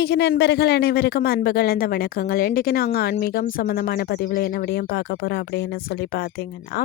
நண்பர்கள் அனைவருக்கும் அன்பு கலந்த வணக்கங்கள். இன்றைக்கு நாங்கள் ஆன்மீகம் சம்மந்தமான பதிவில் என்ன விடையும் பார்க்க போகிறோம் அப்படின்னு சொல்லி பார்த்தீங்கன்னா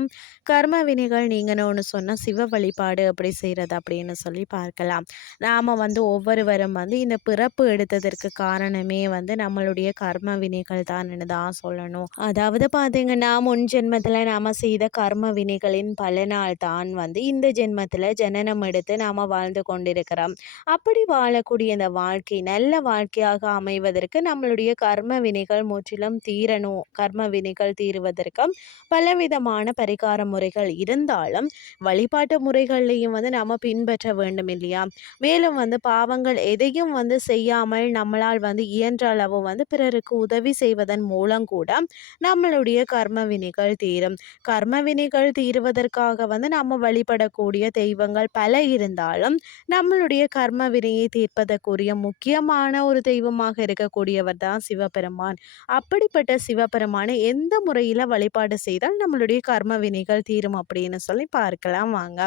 கர்ம வினைகள் நீங்கணும்னு சொன்னால் சிவ வழிபாடு அப்படி செய்கிறது அப்படின்னு சொல்லி பார்க்கலாம். நாம் வந்து ஒவ்வொருவரும் வந்து இந்த பிறப்பு எடுத்ததற்கு காரணமே வந்து நம்மளுடைய கர்ம வினைகள் தான் தான் சொல்லணும். அதாவது பார்த்தீங்கன்னா முன் ஜென்மத்தில் நாம் செய்த கர்ம வினைகளின் பலனால் தான் வந்து இந்த ஜென்மத்தில் ஜனனம் எடுத்து நாம் வாழ்ந்து கொண்டிருக்கிறோம். அப்படி வாழக்கூடிய இந்த வாழ்க்கை நல்ல வாழ்க்கையாக அமைவதற்கு நம்மளுடைய கர்ம வினைகள் முற்றிலும் தீரணும். கர்ம வினைகள் தீருவதற்கு பலவிதமான பரிகார முறைகள் இருந்தாலும் வழிபாட்டு முறைகள்லையும் வந்து நம்ம பின்பற்ற வேண்டும் இல்லையா? மேலும் வந்து பாவங்கள் எதையும் வந்து செய்யாமல் நம்மளால் வந்து இயன்ற அளவு வந்து பிறருக்கு உதவி செய்வதன் மூலம் கூட நம்மளுடைய கர்ம வினைகள் தீரும். கர்ம வினைகள் தீருவதற்காக வந்து நம்ம வழிபடக்கூடிய தெய்வங்கள் பல இருந்தாலும் நம்மளுடைய கர்ம வினையை தீர்ப்பதற்குரிய முக்கியமான ஒரு தெய்வமாக இருக்கக்கூடியவர் தான் சிவபெருமான். அப்படிப்பட்ட சிவபெருமானை எந்த முறையில் வழிபாடு செய்தால் நம்மளுடைய கர்ம வினைகள் தீரும் அப்படின்னு சொல்லி பார்க்கலாம் வாங்க.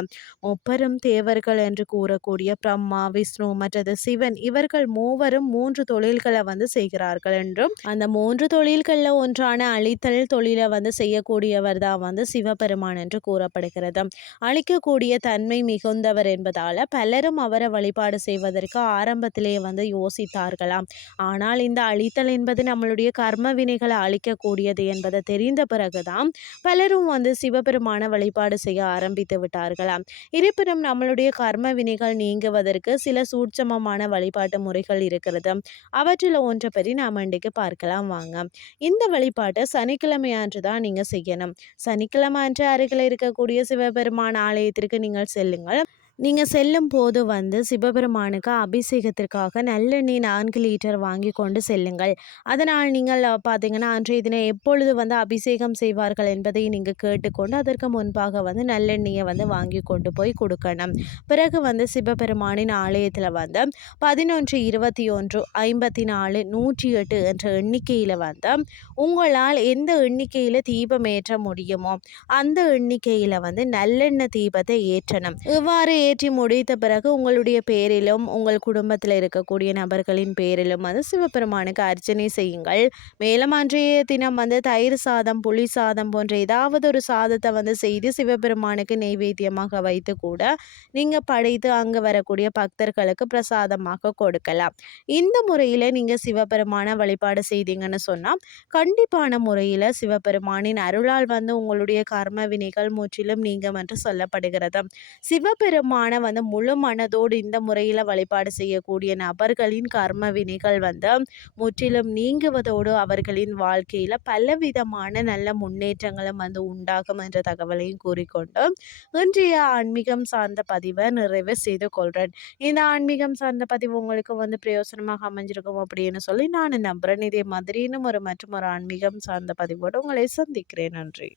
முப்பெரும் தேவர்கள் என்று கூறக்கூடிய பிரம்மா விஷ்ணு மற்றது சிவன் இவர்கள் மூவரும் மூன்று தொழில்களை வந்து செய்கிறார்கள் என்றும் அந்த மூன்று தொழில்களில் ஒன்றான அழித்தல் தொழிலை வந்து செய்யக்கூடியவர் தான் வந்து சிவபெருமான் என்று கூறப்படுகிறது. அழிக்கக்கூடிய தன்மை மிகுந்தவர் என்பதால் பலரும் அவரை வழிபாடு செய்வதற்கு ஆரம்பத்திலேயே வந்து யோசித்தார்கள். கொண்டார்களாம் ஆனால் இந்த அழித்தல் என்பது நம்மளுடைய கர்ம வினைகளை அழிக்கக்கூடியது என்பதை தெரிந்த பிறகுதான் பலரும் வந்து சிவபெருமான வழிபாடு செய்ய ஆரம்பித்து விட்டார்களாம். இருப்பினும் நம்மளுடைய கர்ம வினைகள் நீங்குவதற்கு சில சூட்சமமான வழிபாட்டு முறைகள் இருக்கிறது. அவற்றில் ஒன்றை பற்றி நாம் இன்றைக்கு பார்க்கலாம் வாங்க. இந்த வழிபாட்டை சனிக்கிழமை அன்று தான் நீங்கள் செய்யணும். சனிக்கிழமை அன்று அருகில் இருக்கக்கூடிய சிவபெருமான ஆலயத்திற்கு நீங்கள் செல்லுங்கள். நீங்கள் செல்லும் போது வந்து சிவபெருமானுக்கு அபிஷேகத்திற்காக நல்லெண்ணெய் நான்கு லிட்டர் வாங்கி கொண்டு செல்லுங்கள். அதனால் நீங்கள் பார்த்தீங்கன்னா அன்றைய தினம் எப்பொழுது வந்து அபிஷேகம் செய்வார்கள் என்பதை நீங்கள் கேட்டுக்கொண்டு அதற்கு முன்பாக வந்து நல்லெண்ணெயை வந்து வாங்கி கொண்டு போய் கொடுக்கணும். பிறகு வந்து சிவபெருமானின் ஆலயத்தில் வந்து பதினொன்று இருபத்தி ஒன்று ஐம்பத்தி நாலு நூற்றி எட்டு என்ற எண்ணிக்கையில் வந்து உங்களால் எந்த எண்ணிக்கையில் தீபம் ஏற்ற முடியுமோ அந்த எண்ணிக்கையில் வந்து நல்லெண்ணெய் தீபத்தை ஏற்றணும். இவ்வாறு ஏற்றி முடித்த பிறகு உங்களுடைய பேரிலும் உங்கள் குடும்பத்தில் இருக்கக்கூடிய நபர்களின் பேரிலும் வந்து சிவபெருமானுக்கு அர்ச்சனை செய்யுங்கள். மேலும் அன்றைய தினம் வந்து தயிர் சாதம் புளி சாதம் போன்ற ஏதாவது ஒரு சாதத்தை வந்து செய்து சிவபெருமானுக்கு நெய்வேத்தியமாக வைத்து கூட நீங்கள் படைத்து அங்கே வரக்கூடிய பக்தர்களுக்கு பிரசாதமாக கொடுக்கலாம். இந்த முறையில் நீங்கள் சிவபெருமான வழிபாடு செய்தீங்கன்னு சொன்னால் கண்டிப்பான முறையில் சிவபெருமானின் அருளால் வந்து உங்களுடைய கர்ம வினைகள் முற்றிலும் நீங்கும் என்று சொல்லப்படுகிறது. சிவபெருமான் முக்கியமான வந்து முழு மனதோடு இந்த முறையில் வழிபாடு செய்யக்கூடிய நபர்களின் கர்ம வினைகள் வந்து முற்றிலும் நீங்குவதோடு அவர்களின் வாழ்க்கையில் பலவிதமான நல்ல முன்னேற்றங்களும் வந்து உண்டாகும் என்ற தகவலையும் கூறிக்கொண்டு இன்றைய ஆன்மீகம் சார்ந்த பதிவை நிறைவு செய்து கொள்கிறேன் இந்த ஆன்மீகம் சார்ந்த பதிவு உங்களுக்கு வந்து பிரயோசனமாக அமைஞ்சிருக்கும் அப்படின்னு சொல்லி நான் நம்புகிறேன் இதே மாதிரி இன்னும் ஒரு மற்றும் ஒரு ஆன்மீகம் சார்ந்த பதிவோடு உங்களை சந்திக்கிறேன். நன்றி.